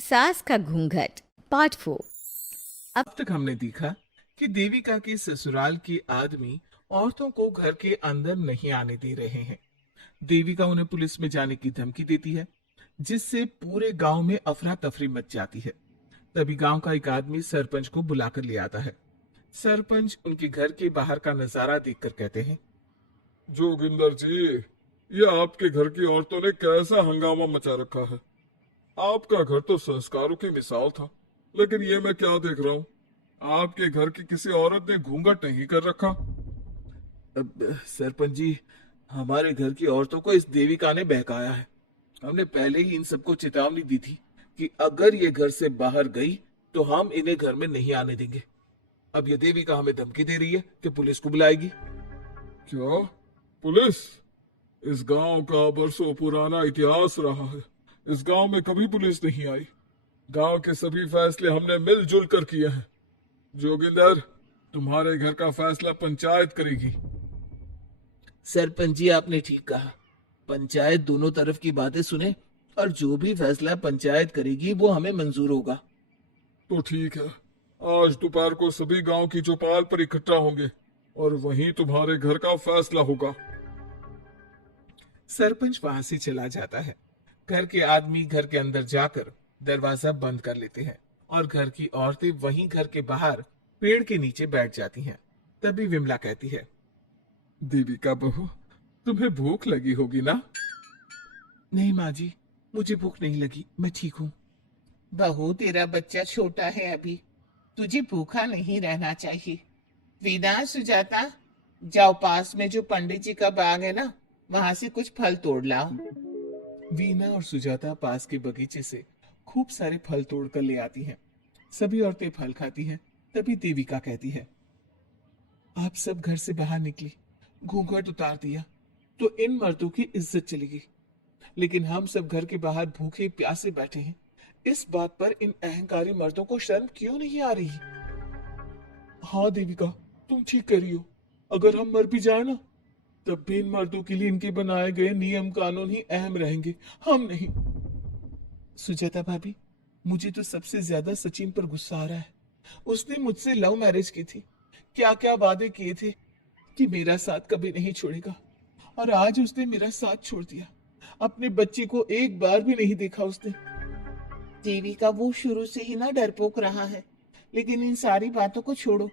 सास का घूंघट पार्ट 4। अब तक हमने देखा कि देविका के ससुराल के आदमी औरतों को घर के अंदर नहीं आने दे रहे हैं। देविका उन्हें पुलिस में जाने की धमकी देती है, जिससे पूरे गांव में अफरा तफरी मच जाती है। तभी गांव का एक आदमी सरपंच को बुलाकर ले आता है। सरपंच उनके घर के बाहर का नजारा देखकर कहते हैं, जोगिंदर जी, ये आपके घर की औरतों ने कैसा हंगामा मचा रखा है। आपका घर तो संस्कारों की मिसाल था, लेकिन ये मैं क्या देख रहा हूँ। आपके घर की किसी औरत ने घूंघट नहीं कर रखा। सरपंच जी, हमारे घर की औरतों को इस देविका ने बहकाया है। हमने पहले ही इन सबको चेतावनी दी थी कि अगर ये घर से बाहर गई तो हम इन्हें घर में नहीं आने देंगे। अब ये देविका हमें धमकी दे रही है कि पुलिस को बुलाएगी। क्या पुलिस? इस गांव का बरसों पुराना इतिहास रहा है। इस गांव में कभी पुलिस नहीं आई। गांव के सभी फैसले हमने मिलजुल कर किए हैं। जोगिंदर, तुम्हारे घर का फैसला पंचायत करेगी। सरपंच जी, आपने ठीक कहा। पंचायत दोनों तरफ की बातें सुने और जो भी फैसला पंचायत करेगी वो हमें मंजूर होगा। तो ठीक है, आज दोपहर को सभी गांव की चौपाल पर इकट्ठा होंगे और वहीं तुम्हारे घर का फैसला होगा। सरपंच वहां से चला जाता है। घर के आदमी घर के अंदर जाकर दरवाजा बंद कर लेते हैं और घर की औरतें वहीं घर के बाहर पेड़ के नीचे बैठ जाती हैं। तभी विमला कहती है, देविका बहू, तुम्हें भूख लगी होगी ना? नहीं माँ जी, मुझे भूख नहीं लगी, मैं ठीक हूँ। बहू, तेरा बच्चा छोटा है अभी, तुझे भूखा नहीं रहना चाहिए। वीना, सुजाता, जाओ पास में जो पंडित जी का बाग है ना, वहां से कुछ फल तोड़ लाओ। वीना और सुजाता पास के बगीचे से खूब सारे फल तोड़कर ले आती हैं। सभी औरतें फल खाती हैं। तभी देविका कहती है, आप सब घर से बाहर निकली, घूंघट उतार दिया तो इन मर्दों की इज्जत चलेगी, लेकिन हम सब घर के बाहर भूखे प्यासे बैठे हैं। इस बात पर इन अहंकारी मर्दों को शर्म क्यों नहीं आ रही? हाँ देविका, तुम ठीक कह रही हो। अगर हम मर भी जाए ना, तब भी इन मर्दों के लिए इनके बनाए गए नियम कानून ही अहम रहेंगे, हम नहीं। सुजाता भाभी, मुझे तो सबसे ज्यादा सचिन पर गुस्सा आ रहा है। उसने मुझसे लव मैरिज की थी, क्या क्या वादे किए थे कि मेरा साथ कभी नहीं छोड़ेगा, और आज उसने मेरा साथ छोड़ दिया। अपने बच्चे को एक बार भी नहीं देखा उसने। देवी का वो शुरू से ही ना डरपोक रहा है, लेकिन इन सारी बातों को छोड़ो।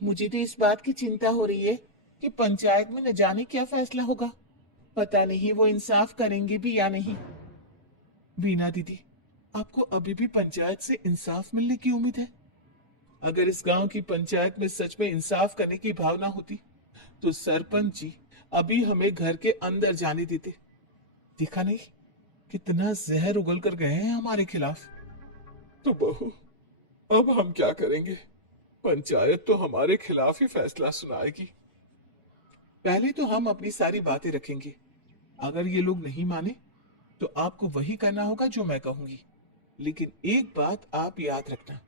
मुझे तो इस बात की चिंता हो रही है कि पंचायत में न जाने क्या फैसला होगा। पता नहीं वो इंसाफ करेंगे भी या नहीं। वीना दीदी, आपको अभी भी पंचायत से इंसाफ मिलने की उम्मीद है? अगर इस गांव की पंचायत में सच में इंसाफ करने की भावना होती तो सरपंच जी अभी हमें घर के अंदर जाने देते। देखा नहीं कितना जहर उगल कर गए हैं हमारे खिलाफ। तो बहू, अब हम क्या करेंगे? पंचायत तो हमारे खिलाफ ही फैसला सुनाएगी। पहले तो हम अपनी सारी बातें रखेंगे। अगर ये लोग नहीं माने तो आपको वही करना होगा जो मैं कहूंगी। लेकिन एक बात आप याद रखना,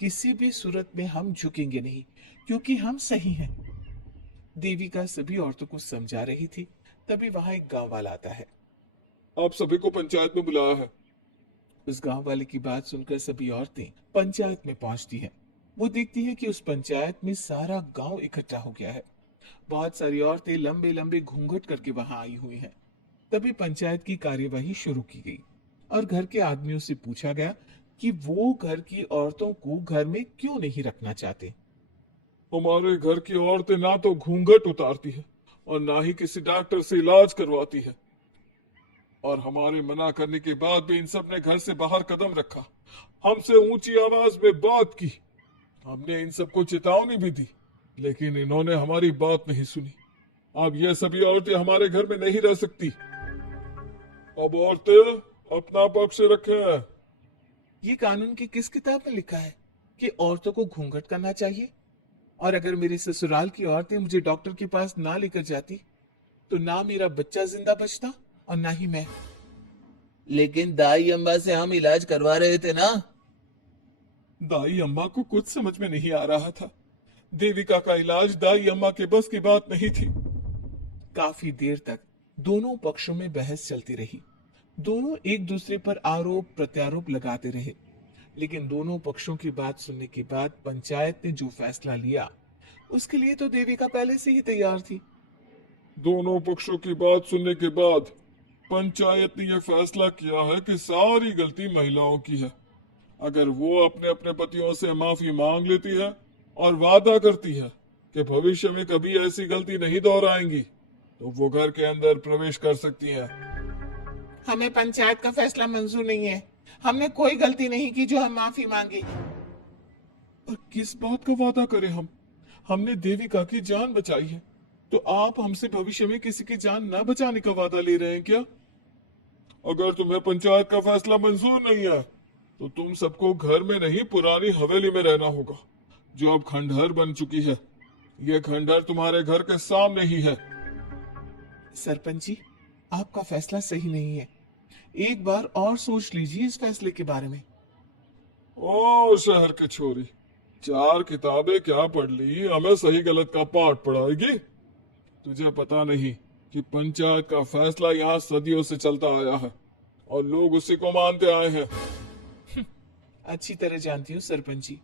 किसी भी सूरत में हम झुकेंगे नहीं, क्योंकि हम सही हैं। देविका सभी औरतों को समझा रही थी। तभी वहां एक गांव वाला आता है। आप सभी को पंचायत में बुलाया है। उस गांव वाले की बात सुनकर सभी औरतें पंचायत में पहुंचती हैं। वो देखती हैं कि उस पंचायत में सारा गांव इकट्ठा हो गया है। बहुत सारी औरतें लंबे लंबे घूंघट करके वहां आई हुई हैं। तभी पंचायत की कार्यवाही शुरू की गई और घर के आदमियों से पूछा गया कि वो घर की औरतों को घर में क्यों नहीं रखना चाहते। हमारे घर की औरतें ना तो घूंघट उतारती है और ना ही किसी डॉक्टर से इलाज करवाती है, और हमारे मना करने के बाद भी इन सब ने घर से बाहर कदम रखा, हमसे ऊंची आवाज में बात की। हमने इन सबको चेतावनी भी दी, लेकिन इन्होंने हमारी बात नहीं सुनी। अब ये सभी औरतें हमारे घर में नहीं रह सकती। अब औरतें अपना पक्ष रखें। ये कानून की किस किताब में लिखा है कि औरतों को घूंघट करना चाहिए? और अगर मेरे ससुराल की औरतें मुझे डॉक्टर के पास ना लेकर जाती तो ना मेरा बच्चा जिंदा बचता और ना ही मैं। लेकिन दाई अम्मा से हम इलाज करवा रहे थे ना। दाई अम्मा को कुछ समझ में नहीं आ रहा था। देविका का इलाज दाई अम्मा के बस की बात नहीं थी। काफी देर तक दोनों पक्षों में बहस चलती रही। दोनों एक दूसरे पर आरोप प्रत्यारोप लगाते रहे, लेकिन दोनों पक्षों की बात सुनने के बाद पंचायत ने जो फैसला लिया उसके लिए तो देविका पहले से ही तैयार थी। दोनों पक्षों की बात सुनने के बाद पंचायत ने यह फैसला किया है कि सारी गलती महिलाओं की है। अगर वो अपने अपने पतियों से माफी मांग लेती है और वादा करती है कि भविष्य में कभी ऐसी गलती नहीं दोहराएंगी, तो वो घर के अंदर प्रवेश कर सकती है। हमें पंचायत का फैसला मंजूर नहीं है। हमने कोई गलती नहीं की जो हम माफी मांगे। और किस बात का वादा करें हम? हमने देविका की जान बचाई है, तो आप हमसे भविष्य में किसी की जान न बचाने का वादा ले रहे हैं क्या? अगर तुम्हें पंचायत का फैसला मंजूर नहीं है, तो तुम सबको घर में नहीं पुरानी हवेली में रहना होगा, जो अब खंडहर बन चुकी है। यह खंडहर तुम्हारे घर के सामने ही है। सरपंच जी, आपका फैसला सही नहीं है। एक बार और सोच लीजिए इस फैसले के बारे में। ओ शहर के छोरी, 4 किताबें क्या पढ़ ली, हमें सही गलत का पाठ पढ़ाएगी? तुझे पता नहीं कि पंचायत का फैसला यहाँ सदियों से चलता आया है और लोग उसी को मानते आए हैं। अच्छी तरह जानती हूँ सरपंच जी।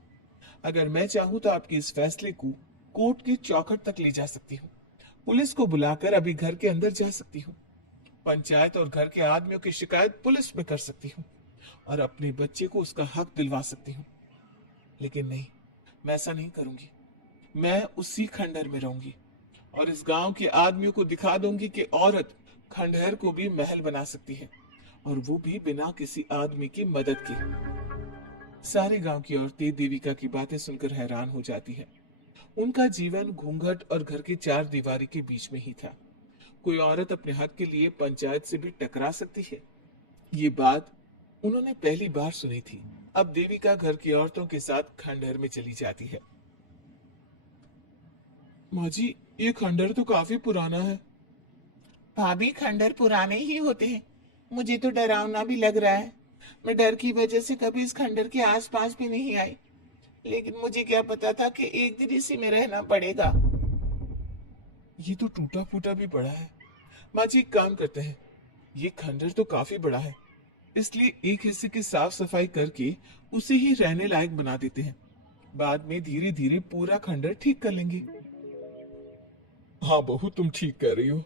अगर मैं चाहूँ तो आपके इस फैसले को कोर्ट की चौखट तक ले जा सकती हूँ। पुलिस को बुलाकर अभी घर के अंदर जा सकती हूँ। पंचायत और घर के आदमियों की शिकायत पुलिस में कर सकती हूँ और अपने बच्चे को उसका हक दिलवा सकती हूँ। लेकिन नहीं, मैं ऐसा नहीं करूंगी। मैं उसी खंडहर में रहूंगी और इस गांव के आदमियों को दिखा दूंगी कि औरत खंडहर को भी महल बना सकती है, और वो भी बिना किसी आदमी की मदद के। सारे गांव की औरतें देविका की बातें सुनकर हैरान हो जाती हैं। उनका जीवन घूंघट और घर की 4 दीवारी के बीच में ही था। कोई औरत अपने हक के लिए पंचायत से भी टकरा सकती है, ये बात उन्होंने पहली बार सुनी थी। अब देविका घर की औरतों के साथ खंडहर में चली जाती है। माँ जी, ये खंडहर तो काफी पुराना है। भाभी, खंडहर पुराने ही होते हैं। मुझे तो डरावना भी लग रहा है। मैं डर की वजह से कभी इस खंडहर के आसपास भी नहीं आई, लेकिन मुझे क्या पता था कि एक दिन इसी में रहना पड़ेगा। ये तो टूटा फूटा भी पड़ा है। माँ जी, एक काम करते हैं, ये खंडहर तो काफी बड़ा है, इसलिए एक हिस्से की साफ सफाई करके उसे ही रहने लायक बना देते हैं। बाद में धीरे धीरे पूरा खंडहर ठीक कर लेंगे। हाँ बहू, तुम ठीक कह रही हो।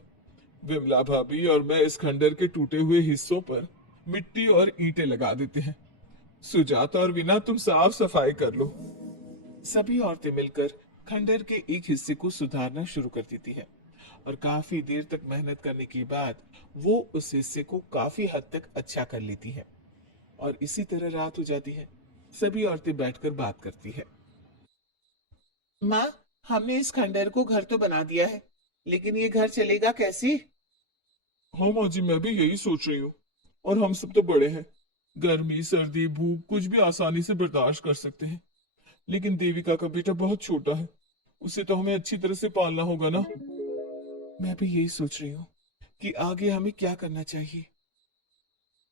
विमला भाभी और मैं इस खंडहर के टूटे हुए हिस्सों पर मिट्टी और ईंटें लगा देते हैं। सुजाता और वीना, तुम साफ सफाई कर लो। सभी औरतें मिलकर खंडहर के एक हिस्से को सुधारना शुरू कर देती है और काफी देर तक मेहनत करने के बाद वो उस हिस्से को काफी हद तक अच्छा कर लेती है। और इसी तरह रात हो जाती है। सभी औरतें बैठकर बात करती है। माँ, हमने इस खंडहर को घर तो बना दिया है, लेकिन ये घर चलेगा कैसे? हाँ माँ जी, मैं भी यही सोच रही हूँ। और हम सब तो बड़े हैं, गर्मी सर्दी भूख कुछ भी आसानी से बर्दाश्त कर सकते हैं। लेकिन देविका का बेटा बहुत छोटा है, उसे तो हमें अच्छी तरह से पालना होगा ना। मैं भी यही सोच रही हूँ कि आगे हमें क्या करना चाहिए।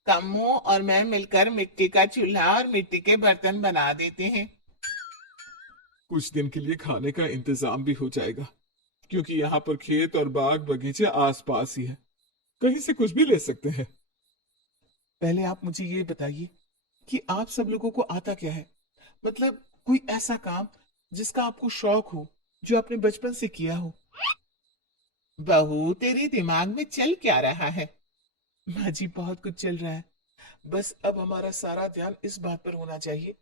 कम्मो और मैं मिलकर मिट्टी का चूल्हा और मिट्टी के बर्तन बना देते हैं। कुछ दिन के लिए खाने का इंतजाम भी हो जाएगा, क्योंकि यहाँ पर खेत और बाग बगीचे आसपास ही है, कहीं से कुछ भी ले सकते हैं। पहले आप मुझे ये बताइए कि आप सब लोगों को आता क्या है। मतलब कोई ऐसा काम जिसका आपको शौक हो, जो आपने बचपन से किया हो। बहू, तेरे दिमाग में चल क्या रहा है? माँ जी, बहुत कुछ चल रहा है। बस अब हमारा सारा ध्यान इस बात पर होना चाहिए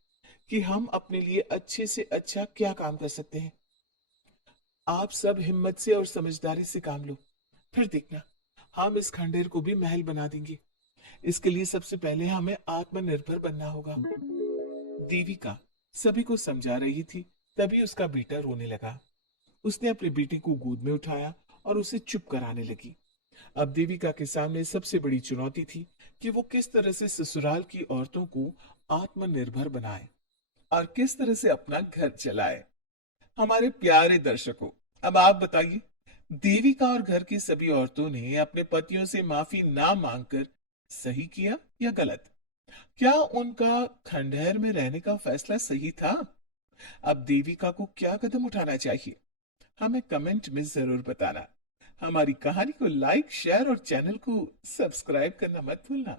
कि हम अपने लिए अच्छे से अच्छा क्या काम कर सकते हैं। आप सब हिम्मत से और समझदारी से काम लो, फिर देखना हम इस खंडहर को भी महल बना देंगे। इसके लिए सबसे पहले हमें आत्मनिर्भर बनना होगा। देविका सभी को समझा रही थी, तभी उसका बेटा रोने लगा। उसने अपने बेटे को गोद में उठाया और उसे चुप कराने लगी। अब देविका के सामने सबसे बड़ी चुनौती थी कि वो किस तरह से ससुराल की औरतों को आत्मनिर्भर बनाए और किस तरह से अपना घर चलाए। हमारे प्यारे दर्शकों, अब आप बताइए, देविका और घर की सभी औरतों ने अपने पतियों से माफी ना मांगकर सही किया या गलत? क्या उनका खंडहर में रहने का फैसला सही था? अब देविका को क्या कदम उठाना चाहिए, हमें कमेंट में जरूर बताना। हमारी कहानी को लाइक, शेयर और चैनल को सब्सक्राइब करना मत भूलना।